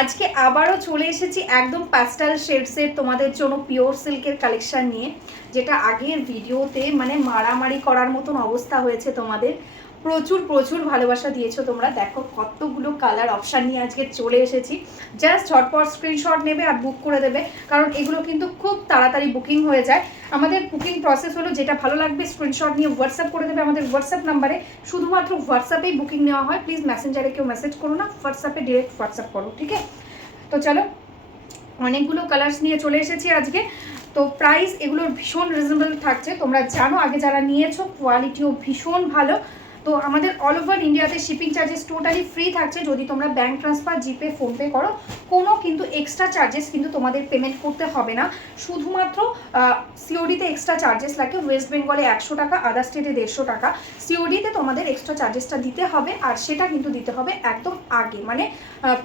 আজকে আবারও চলে এসেছি একদম প্যাস্টেল শেডসের তোমাদের জন্য পিওর সিল্কের কালেকশন নিয়ে, যেটা আগের ভিডিওতে মানে মারামারি করার মতন অবস্থা হয়েছে। তোমাদের প্রচুর প্রচুর ভালোবাসা দিয়েছো তোমরা। দেখো কতগুলো কালার অপশান নিয়ে আজকে চলে এসেছি। জাস্ট ঝটপট স্ক্রিনশট নেবে আর বুক করে দেবে, কারণ এগুলো কিন্তু খুব তাড়াতাড়ি বুকিং হয়ে যায়। আমাদের বুকিং প্রসেস হলো, যেটা ভালো লাগবে স্ক্রিনশট নিয়ে হোয়াটসঅ্যাপ করে দেবে আমাদের হোয়াটসঅ্যাপ নাম্বারে। শুধুমাত্র হোয়াটসঅ্যাপেই বুকিং নেওয়া হয়, প্লিজ মেসেঞ্জারে কেউ মেসেজ করো না, হোয়াটসঅ্যাপে ডিরেক্ট হোয়াটসঅ্যাপ করো, ঠিক আছে? তো চলো, অনেকগুলো কালার্স নিয়ে চলে এসেছি আজকে। তো প্রাইস এগুলোর ভীষণ রিজনেবল থাকছে, তোমরা জানো আগে যারা নিয়েছো, কোয়ালিটিও ভীষণ ভালো। তো আমাদের অল ওভার ইন্ডিয়াতে শিপিং চার্জেস টোটালি ফ্রি থাকছে যদি তোমরা ব্যাঙ্ক ট্রান্সফার, জিপে, ফোনপে করো। কোনো কিন্তু এক্সট্রা চার্জেস কিন্তু তোমাদের পেমেন্ট করতে হবে না। শুধুমাত্র সিওডিতে এক্সট্রা চার্জেস লাগে। ওয়েস্ট বেঙ্গলে 100 টাকা, আদার স্টেটে 150 টাকা। সিওডিতে তোমাদের এক্সট্রা চার্জেসটা দিতে হবে, আর সেটা কিন্তু দিতে হবে একদম আগে, মানে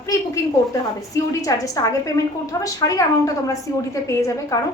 প্রি বুকিং করতে হবে। সিওডি চার্জেসটা আগে পেমেন্ট করতে হবে। শাড়ির অ্যামাউন্টটা তোমরা সিওডিতে পেয়ে যাবে, কারণ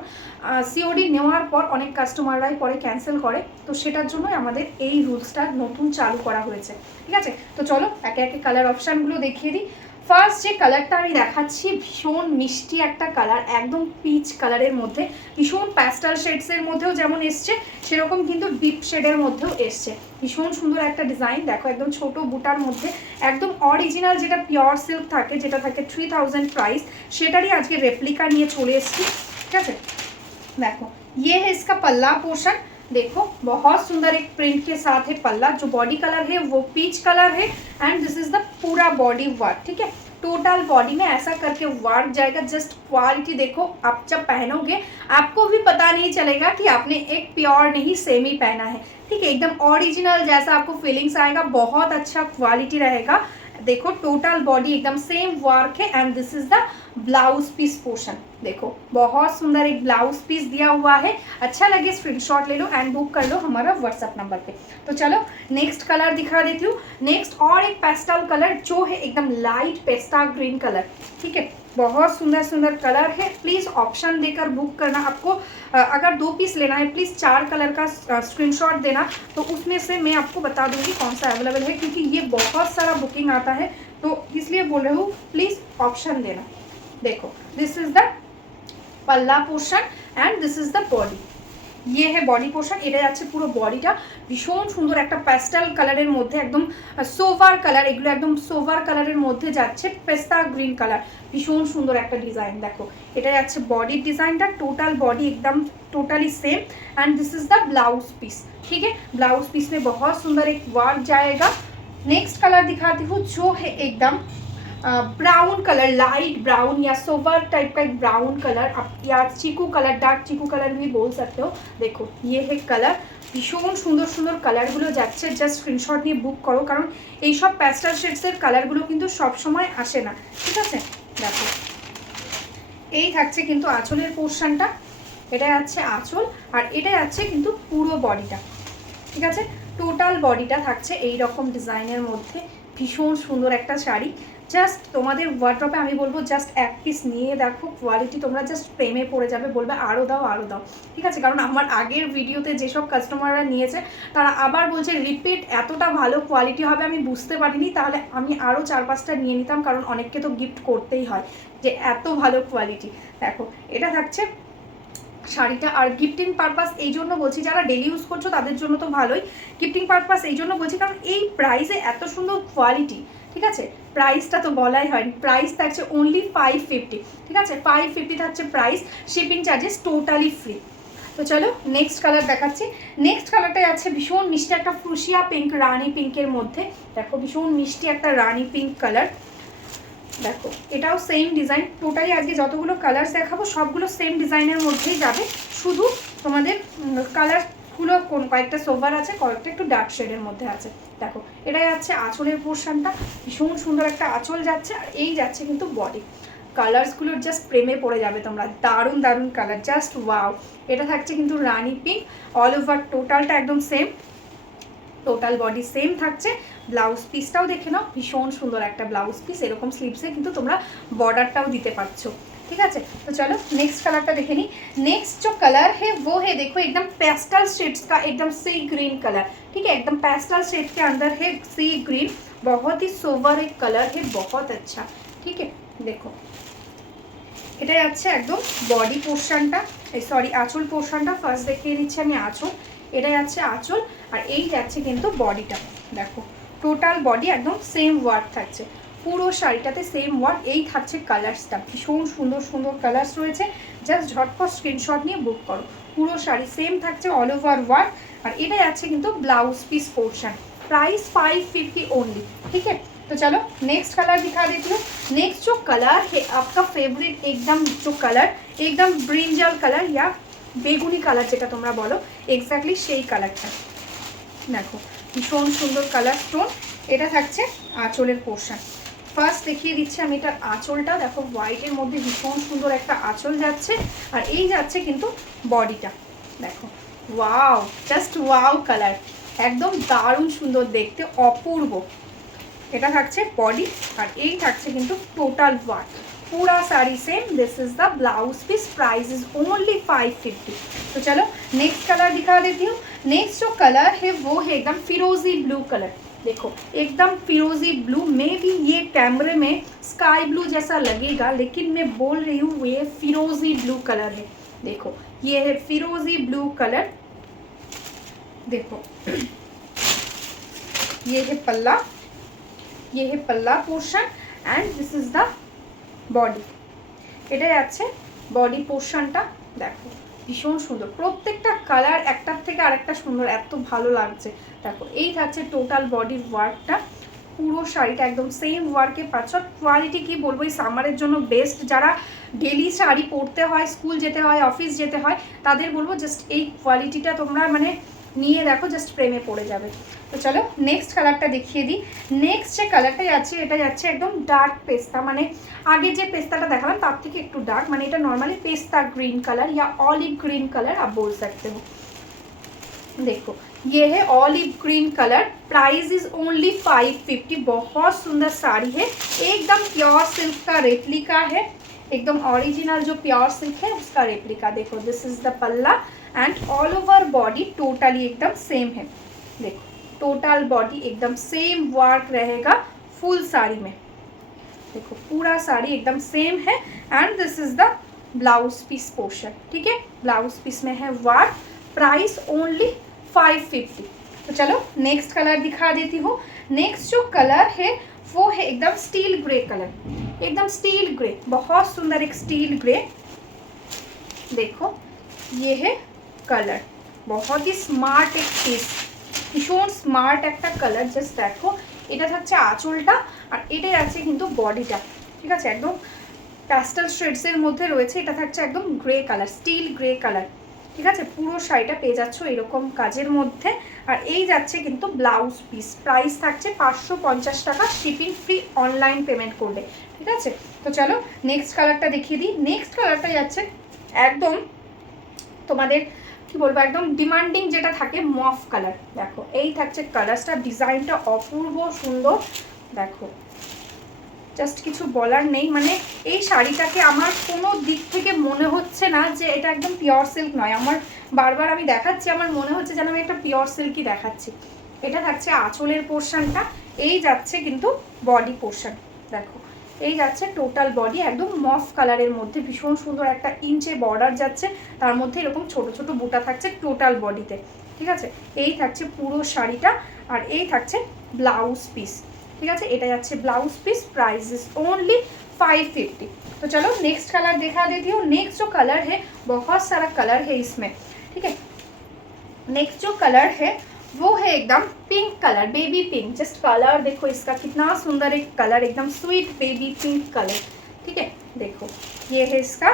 সিওডি নেওয়ার পর অনেক কাস্টমাররাই পরে ক্যান্সেল করে। তো সেটার জন্যই আমাদের এই রুলসটা নতুন চালু করা হয়েছে, ঠিক আছে? তো চলো একে একে কালার অপশানগুলো দেখিয়ে দিই। ফার্স্ট যে কালারটা আমি দেখাচ্ছি, ভীষণ মিষ্টি একটা কালার, একদম পিচ কালারের মধ্যে, ভীষণ প্যাস্টেল শেডসের মধ্যেও যেমন এসছে, সেরকম কিন্তু ডিপ শেডের মধ্যেও এসছে। ভীষণ সুন্দর একটা ডিজাইন, দেখো একদম ছোট বুটার মধ্যে, একদম অরিজিনাল যেটা পিওর সিল্ক থাকে, যেটা থাকে 3000 প্রাইস, সেটারই আজকে রেপ্লিকা নিয়ে চলে এসেছি, ঠিক আছে? देखो ये है इसका पल्ला पोर्शन। देखो बहुत सुंदर एक प्रिंट के साथ है पल्ला। जो बॉडी कलर है वो पीच कलर है, एंड दिस इज द पूरा बॉडी वर्क, ठीक है? टोटल बॉडी में ऐसा करके वर्क जाएगा। जस्ट क्वालिटी देखो, आप जब पहनोगे आपको भी पता नहीं चलेगा कि आपने एक प्योर नहीं सेमी पहना है, ठीक है? एकदम ओरिजिनल जैसा आपको फीलिंग्स आएगा। बहुत अच्छा क्वालिटी रहेगा। देखो टोटल बॉडी एकदम सेम वर्क है, and this is the blouse piece portion. देखो बहुत सुंदर एक ब्लाउज पीस दिया हुआ है। अच्छा लगे स्क्रीनशॉट ले लो एंड बुक कर लो हमारा व्हाट्सएप नंबर पे। तो चलो नेक्स्ट कलर दिखा देती हूँ। नेक्स्ट और एक पेस्टल कलर जो है एकदम लाइट पेस्टा ग्रीन कलर, ठीक है? बहुत सुंदर सुंदर कलर है। प्लीज़ ऑप्शन देकर बुक करना। आपको अगर 2 पीस लेना है, प्लीज़ 4 कलर का स्क्रीनशॉट देना, तो उसमें से मैं आपको बता दूंगी कौन सा अवेलेबल है, क्योंकि ये बहुत सारा बुकिंग आता है, तो इसलिए बोल रही हूँ प्लीज़ ऑप्शन देना। देखो दिस इज द पल्ला portion and this is the body. ये है बॉडी पोर्शन। এটা যাচ্ছে পুরো বডিটা ভীষণ সুন্দর একটা প্যাস্টেল কালারের মধ্যে, একদম সোভার কালার, এগুলো একদম সোভার কালারের মধ্যে যাচ্ছে, পেস্তা গ্রিন কালার। ভীষণ সুন্দর একটা ডিজাইন। দেখো এটা যাচ্ছে বডির ডিজাইনটা, টোটাল बॉडी एकदम totally same, and this is the blouse piece, ठीक है? ब्लाउज पीस में बहुत सुंदर एक वर्क जाएगा। नेक्स्ट कलर दिखाती हूँ, जो है एकदम ब्राउन कलर, लाइट ब्राउन या सोवर टाइप का एक ब्राउन कलर, आप या चीकू कलर, डार्क चीकू कलर भी बोल सकते हो। देखो ये है कलर। ভীষণ সুন্দর সুন্দর কালারগুলো যাচ্ছে। জাস্ট স্ক্রিনশট নিয়ে বুক করো, কারণ এইসব প্যাস্টেল শেডসের কালারগুলো কিন্তু সব সময় আসে না, ঠিক আছে? দেখো এই থাকছে কিন্তু আঁচলের পোর্শনটা, এটা যাচ্ছে আঁচল, আর এটা যাচ্ছে কিন্তু পুরো বডিটা, ঠিক আছে? টোটাল বডিটা থাকছে এই রকম ডিজাইনের মধ্যে। ভীষণ সুন্দর একটা শাড়ি। জাস্ট তোমাদের ওয়ার্ড্রপে আমি বলবো জাস্ট এক পিস নিয়ে দেখো, কোয়ালিটি তোমরা জাস্ট প্রেমে পড়ে যাবে, বলবে আরও দাও আরও দাও, ঠিক আছে? কারণ আমার আগের ভিডিওতে যেসব কাস্টমাররা নিয়েছে তারা আবার বলছে রিপিট, এতটা ভালো কোয়ালিটি হবে আমি বুঝতে পারিনি, তাহলে আমি আরও 4-5টা নিয়ে নিতাম, কারণ অনেককে তো গিফট করতেই হয়, যে এত ভালো কোয়ালিটি। দেখো এটা থাকছে শাড়িটা। আর গিফটিং পারপাস এই জন্য বলছি, যারা ডেলি ইউজ করছো তাদের জন্য তো ভালোই, গিফটিং পারপাস এই জন্য বলছি কারণ এই প্রাইসে এত সুন্দর কোয়ালিটি, ঠিক আছে? প্রাইসটা তো বলাই হয়নি, প্রাইস থাকছে অনলি 550, ঠিক আছে? 550 থাকছে price, shipping charges totally free. তো চলো নেক্সট কালার দেখাচ্ছি। নেক্সট কালারটা আছে ভীষণ মিষ্টি একটা ফুশিয়া পিঙ্ক, রানি পিঙ্কের মধ্যে। দেখো ভীষণ মিষ্টি একটা রানি পিঙ্ক কালার। দেখো এটাও সেম ডিজাইন। টোটালি আজকে যতগুলো কালার্স দেখাবো সবগুলো সেম ডিজাইনের মধ্যেই যাবে, শুধু তোমাদের কালারগুলো কোন কয়েকটা সোভার আছে, কয়েকটা একটু ডার্ক শেডের মধ্যে আছে। দেখো এটা যাচ্ছে আঁচলের পোর্শনটা, ভীষণ সুন্দর একটা আঁচল যাচ্ছে, আর এই যাচ্ছে কিন্তু বডি। কালার্সগুলোর জাস্ট প্রেমে পড়ে যাবে তোমরা, দারুণ দারুণ কালার, জাস্ট ওয়াও। এটা থাকছে কিন্তু রানি পিঙ্ক, অল ওভার টোটালটা একদম সেম, টোটাল বডি সেম থাকছে। ব্লাউজ পিসটাও দেখে নাও, ভীষণ সুন্দর একটা ব্লাউজ পিস, এরকম স্লিভসে কিন্তু তোমরা बॉर्डरটাও দিতে পারছো, ठीक है? तो चलो नेक्स्ट कलर का देखे नहीं। नेक्स्ट जो कलर है वो है देखो एकदम पेस्टल शेड्स का, एकदम सी ग्रीन कलर, ठीक है? एकदम पेस्टल शेड के अंदर है सी ग्रीन, बहुत ही सोवर एक कलर है, बहुत अच्छा, ठीक है? দেখো এটা যাচ্ছে একদম বডি পোর্শনটা, সরি আঁচল পোর্শনটা ফার্স্ট দেখিয়ে দিচ্ছি আমি আঁচল। এটা যাচ্ছে আঁচল আর এই যাচ্ছে কিন্তু বডিটা। দেখো টোটাল বডি একদম সেম ওয়ার্ক থাকছে, পুরো শাড়িটাতে সেম ওয়ার্ক। এই থাকছে কালার্সটা, ভীষণ সুন্দর সুন্দর কালার্স রয়েছে, জাস্ট ঝটপট স্ক্রিনশট নিয়ে বুক করো। পুরো শাড়ি সেম থাকছে অল ওভার ওয়ার্ক। আর এটা যাচ্ছে কিন্তু blouse piece portion, price 550 only. ठीक है, तो चलो नेक्स्ट कलर दिखा देती हूँ। नेक्स्ट जो कलर है आपका फेवरेट एकदम, जो कलर एकदम ब्रिंजल कलर या बेगुनी कलर যেটা তোমরা বলো, এক্স্যাক্টলি সেই কালারটা। দেখো ভীষণ সুন্দর কালার স্টোন। এটা থাকছে আঁচলের পোর্শন। ফার্স্ট দেখিয়ে দিচ্ছি আমি এটার আঁচলটা। দেখো হোয়াইটের মধ্যে ভীষণ সুন্দর একটা আঁচল যাচ্ছে আর এই যাচ্ছে কিন্তু বডিটা। দেখো ওয়াও, জাস্ট ওয়াও কালার, একদম দারুণ সুন্দর দেখতে, অপূর্ব। এটা থাকছে বডি আর এই থাকছে কিন্তু টোটাল ওয়ার্ক, पूरा sari same. This is the blouse piece, price is only 550। तो चलो नेक्स्ट कलर दिखा देती हूँ। नेक्स्ट जो कलर है वो है एकदम फिरोजी ब्लू कलर। देखो एकदम फिरोजी ब्लू, मे भी ये कैमरे में स्काई ब्लू जैसा लगेगा लेकिन मैं बोल रही हूँ ये फिरोजी ब्लू कलर है। देखो ये है फिरोजी ब्लू कलर। देखो ये है पल्ला, ये है पल्ला portion and this is the body. এটাই আছে বডি পোর্শনটা। দেখো ভীষণ সুন্দর, প্রত্যেকটা কালার একটার থেকে আরেকটা সুন্দর, এত ভালো লাগছে। দেখো এই থাকছে টোটাল বডির ওয়ার্কটা, পুরো শাড়িটা একদম সেম ওয়ার্কে পাচ্ছ। কোয়ালিটি কি বলবো, এই সামারের জন্য বেস্ট। যারা ডেলি শাড়ি পরতে হয়, স্কুল যেতে হয়, অফিস যেতে হয়, তাদের বলবো জাস্ট এই কোয়ালিটিটা তোমরা মানে নিয়ে দেখো, জাস্ট প্রেমে পড়ে যাবে। তো চলো নেক্সট কালারটা দেখিয়ে দিই। নেক্সট যে কালারটা যাচ্ছে এটা যাচ্ছে একদম ডার্ক পেস্তা, মানে आगे যে পেস্তাটা দেখালাম তার থেকে একটু ডার্ক, মানে এটা নর্মালি पेस्ता ग्रीन कलर या ऑलिव ग्रीन कलर आप बोल सकते हो। देखो ये है olive green colour, price is only 550। बहुत सुंदर साड़ी है, एकदम प्योर सिल्क का रेप्लिका है, एकदम ओरिजिनल जो प्योर सिल्क है उसका रेप्लिका। देखो दिस इज द पल्ला and all over body totally एकदम सेम है। देखो टोटल बॉडी एकदम सेम वर्क रहेगा फुल साड़ी में। देखो पूरा साड़ी एकदम सेम है and this is the blouse piece portion. ठीक है, ब्लाउज पीस में है वर्क, प्राइस ओनली 550। तो चलो नेक्स्ट कलर दिखा देती हूँ। नेक्स्ट जो कलर है वो है एकदम स्टील ग्रे कलर, एकदम स्टील ग्रे, बहुत सुंदर एक स्टील ग्रे। देखो ये है कलर, बहुत ही स्मार्ट एक पीस, ভীষণ স্মার্ট একটা কালার। জাস্ট দেখো এটা থাকছে আঁচলটা আর এটা যাচ্ছে কিন্তু বডিটা। ঠিক আছে, একদম প্যাস্টেল শেডসের মধ্যে রয়েছে। এটা থাকছে একদম grey colour, still grey colour. ঠিক আছে, পুরো শাড়িটা পেয়ে যাচ্ছ এরকম কাজের মধ্যে। আর এই যাচ্ছে কিন্তু ব্লাউজ পিস, প্রাইস থাকছে 550 টাকা, শিপিং ফ্রি অনলাইন পেমেন্ট করলে। ঠিক আছে, তো চলো নেক্সট কালারটা দেখিয়ে দিই। নেক্সট কালারটা যাচ্ছে একদম তোমাদের কি বলবো, একদম ডিমান্ডিং যেটা থাকে মফ কালার। দেখো এই থাকছে কালারসটা, ডিজাইনটা অপূর্ব সুন্দর। দেখো জাস্ট কিছু বলার নেই, মানে এই শাড়িটাকে আমার কোনো দিক থেকে মনে হচ্ছে না যে এটা একদম পিওর সিল্ক নয়। আমার বারবার আমি দেখাচ্ছি, আমার মনে হচ্ছে যেন আমি একটা পিওর সিল্কই দেখাচ্ছি। এটা থাকছে আঁচলের পোর্শনটা, এই যাচ্ছে কিন্তু বডি পোর্শন। দেখো এই যাচ্ছে টোটাল বডি একদম মফ কালারের মধ্যে, ভীষণ সুন্দর একটা ইঞ্চে বর্ডার যাচ্ছে, তার মধ্যে এরকম ছোট ছোট বুটা থাকছে টোটাল বডিতে। ঠিক আছে, এই থাকছে পুরো শাড়িটা আর এই থাকছে ব্লাউজ পিস। ठीक है, এটা যাচ্ছে blouse piece, price is only 550। तो चलो नेक्स्ट कलर दिखा देती हूँ। नेक्स्ट जो कलर है, बहुत सारा कलर है इसमें। ठीक है, नेक्स्ट जो कलर है वो है एकदम pink colour, baby pink. Just colour देखो इसका कितना सुंदर एक कलर, एकदम स्वीट बेबी पिंक कलर। ठीक है, देखो ये है इसका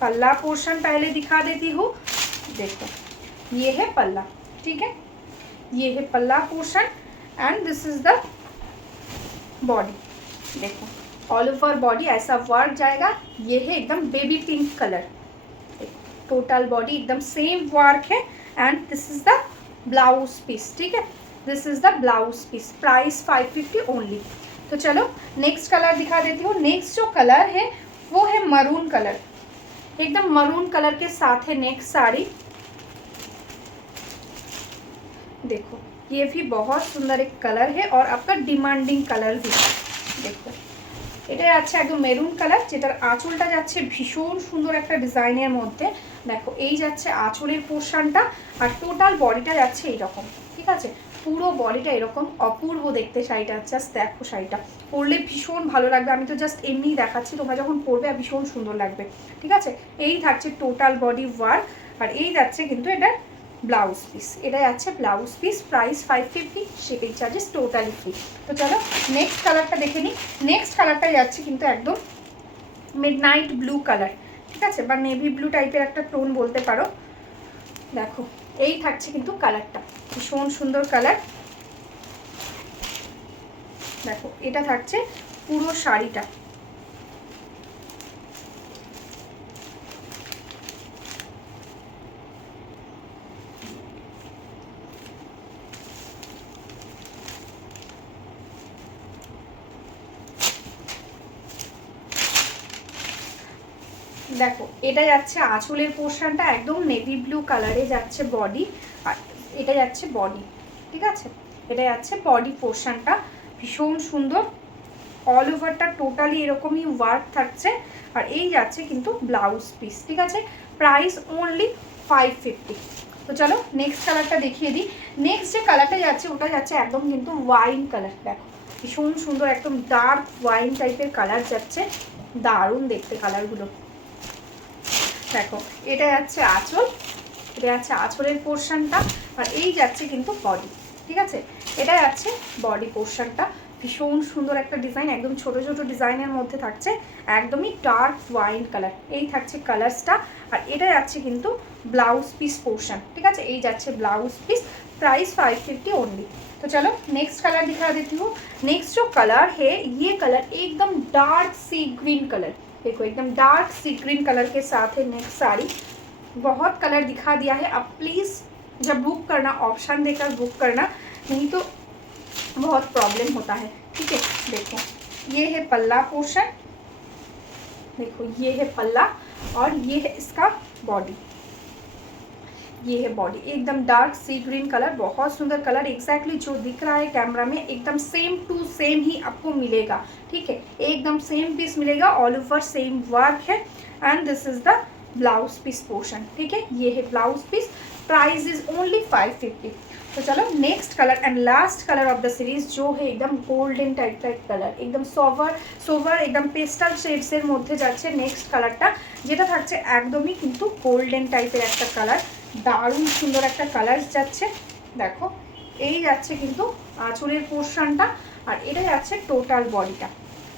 पल्ला पोर्शन, पहले दिखा देती हूँ। देखो ये है पल्ला, ठीक है, ये है पल्ला portion and this is the body. देखो ऑल ओवर बॉडी ऐसा वर्क जाएगा। ये है एकदम baby pink colour, total body एकदम सेम वर्क है and this is the blouse piece. ठीक है, this is the blouse piece, price 550 only. तो चलो नेक्स्ट कलर दिखा देती हूँ। नेक्स्ट जो कलर है वो है मरून कलर, एकदम मरून कलर के साथ है नेक्स्ट साड़ी। देखो ये भी बहुत सुंदर एक कलर है और आपका डिमांडिंग कलर भी। देखो এটা যাচ্ছে একদম মেরুন কালার, যেটার আঁচলটা যাচ্ছে ভীষণ সুন্দর একটা ডিজাইনের মধ্যে। দেখো এই যাচ্ছে আঁচলের পোর্শনটা, আর টোটাল বডিটা যাচ্ছে এইরকম, ঠিক আছে? পুরো বডিটা এরকম অপূর্ব দেখতে শাড়িটা। জাস্ট দেখো শাড়িটা পরলে ভীষণ ভালো লাগবে। আমি তো জাস্ট এমনিই দেখাচ্ছি, তোমরা যখন পরবে ভীষণ সুন্দর লাগবে, ঠিক আছে? এই থাকছে টোটাল বডি ওয়ার্ক, আর এই যাচ্ছে কিন্তু এটা ব্লাউজ পিস। এটা যাচ্ছে blouse piece, price 550, shipping charges totally free. তো চলো নেক্সট কালারটা দেখে নিই। নেক্সট কালারটা যাচ্ছে কিন্তু একদম মিডনাইট ব্লু কালার, ঠিক আছে, বা নেভি ব্লু টাইপের একটা টোন বলতে পারো। দেখো এই থাকছে কিন্তু কালারটা, ভীষণ সুন্দর কালার। দেখো এটা থাকছে পুরো শাড়িটা। দেখো এটা যাচ্ছে আঁচলের পোর্শনটা, একদম নেভি ব্লু কালারে যাচ্ছে বডি, আর এটা যাচ্ছে বডি, ঠিক আছে? এটা যাচ্ছে বডি পোর্শনটা, ভীষণ সুন্দর। অল ওভারটা টোটালি এরকমই ওয়ার্ক থাকছে, আর এই যাচ্ছে কিন্তু ব্লাউজ পিস, ঠিক আছে? Price only 550। তো চলো নেক্সট কালারটা দেখিয়ে দিই। নেক্সট যে কালারটা যাচ্ছে ওটা যাচ্ছে একদম কিন্তু ওয়াইন কালার। দেখো ভীষণ সুন্দর একদম ডার্ক ওয়াইন টাইপের কালার যাচ্ছে, দারুণ দেখতে কালারগুলো। দেখো এটা যাচ্ছে আঁচল, এটা যাচ্ছে আঁচলের পোর্শনটা, আর এই যাচ্ছে কিন্তু বডি, ঠিক আছে? এটা যাচ্ছে বডি পোর্শনটা, ভীষণ সুন্দর একটা ডিজাইন, একদম ছোট ছোট ডিজাইনের মধ্যে থাকছে, একদমই ডার্ক ওয়াইন কালার। এই থাকছে কালার্সটা, আর এটা যাচ্ছে কিন্তু ব্লাউজ পিস पोर्शन, ठीक है? এই যাচ্ছে ব্লাউজ পিস, प्राइस 550 ओनली। तो चलो नेक्स्ट कलर दिखा देती हूँ। नेक्स्ट जो कलर है ये कलर एकदम डार्क सी ग्रीन कलर, देखो एकदम डार्क सी ग्रीन कलर के साथ है नेक्स्ट साड़ी। बहुत कलर दिखा दिया है, अब प्लीज़ जब बुक करना ऑप्शन देकर बुक करना, नहीं तो बहुत प्रॉब्लम होता है, ठीक है? देखो ये है पल्ला पोर्शन, देखो ये है पल्ला, और ये है इसका बॉडी, ये है बॉडी। एकदम डार्क सी ग्रीन कलर, बहुत सुंदर कलर, एग्जैक्टली जो दिख रहा है कैमरा में एकदम सेम टू सेम ही आपको मिलेगा, ठीक है? एकदम सेम पीस मिलेगा, ऑल ओवर सेम वर्क है, and this is the blouse piece portion, ठीक है? ये है blouse piece, price is only 550। तो चलो next colour and last colour of the series जो है एकदम गोल्डन टाइप का कलर, एकदम सोवर सोवर एकदम पेस्टल शेड्सের মধ্যে যাচ্ছে নেক্সট কালারটা, যেটা থাকছে একদমই কিন্তু গোল্ডেন টাইপের একটা কালার, দারুণ সুন্দর একটা কালার যাচ্ছে। দেখো এই যাচ্ছে কিন্তু আঁচলের পোর্শনটা, আর এটা যাচ্ছে টোটাল বডিটা,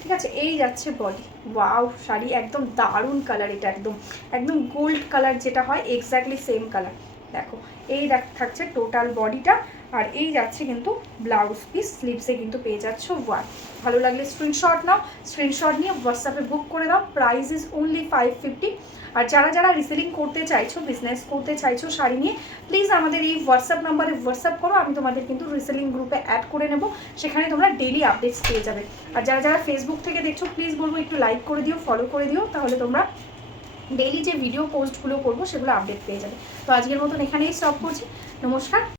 ঠিক আছে? এই যাচ্ছে বডি। ওয়াও শাড়ি একদম দারুণ কালার, এটা একদম একদম গোল্ড কালার যেটা হয় এক্স্যাক্টলি সেম কালার। দেখো এই থাকছে টোটাল বডিটা, আর এই যাচ্ছে কিন্তু ব্লাউজ পিস, স্লিভসে কিন্তু পেয়ে যাচ্ছ ওয়ার্ক। ভালো লাগলে স্ক্রিনশট নাও, স্ক্রিনশট নিয়ে হোয়াটসঅ্যাপে বুক করে দাও, প্রাইস ইজ অনলি 550। আর যারা যারা রিসেলিং করতে চাইছো, বিজনেস করতে চাইছো শাড়ি নিয়ে, প্লিজ আমাদের এই হোয়াটসঅ্যাপ নাম্বারে হোয়াটসঅ্যাপ করো, আমি তোমাদের কিন্তু রিসেলিং গ্রুপে অ্যাড করে নেব, সেখানে তোমরা ডেলি আপডেটস পেয়ে যাবে। আর যারা যারা ফেসবুক থেকে দেখছো প্লিজ বলবো একটু লাইক করে দিও, ফলো করে দিও, তাহলে তোমরা ডেইলি যে ভিডিও পোস্টগুলো করবো সেগুলো আপডেট পেয়ে যাবে। তো আজকের মতন এখানেই স্টপ করছি, নমস্কার।